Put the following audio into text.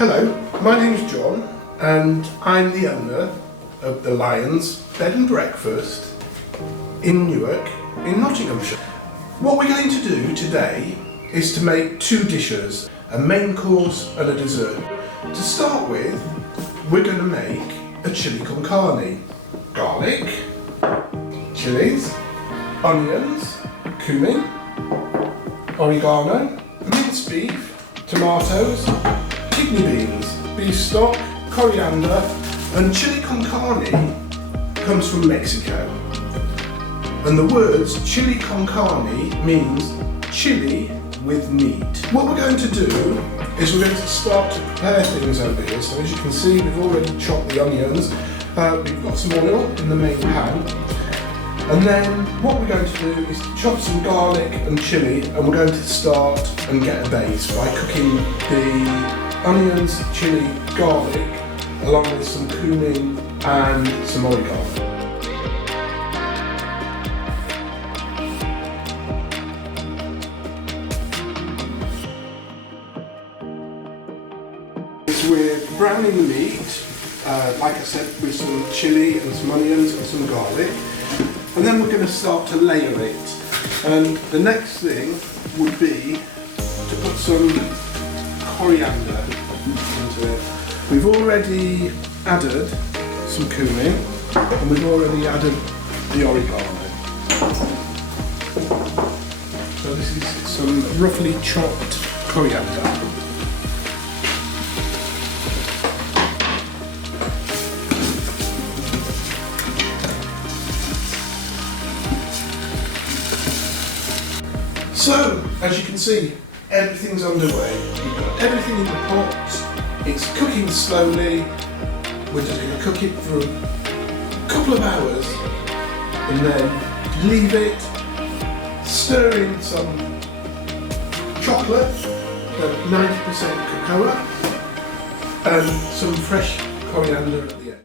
Hello, my name's John and I'm the owner of the Lions Bed and Breakfast in Newark in Nottinghamshire. What we're going to do today is to make two dishes, a main course and a dessert. To start with, we're going to make a chili con carne. Garlic, chilies, onions, cumin, oregano, minced beef, tomatoes, kidney beans, beef stock, coriander, and chili con carne comes from Mexico. And the words chili con carne means chili with meat. What we're going to do is we're going to start to prepare things over here. So as you can see, we've already chopped the onions. We've got some oil in the main pan. And then what we're going to do is chop some garlic and chilli, and we're going to start and get a base by cooking the onions, chilli, garlic, along with some cumin and some oregano. We're browning the meat, like I said, with some chilli and some onions and some garlic. And then we're going to start to layer it. And the next thing would be to put some coriander into it. We've already added some cumin and we've already added the oregano. So this is some roughly chopped coriander. So, as you can see, everything's underway. We've got everything in the pot, it's cooking slowly. We're just going to cook it for a couple of hours and then leave it, stir in some chocolate, 90% cocoa, and some fresh coriander.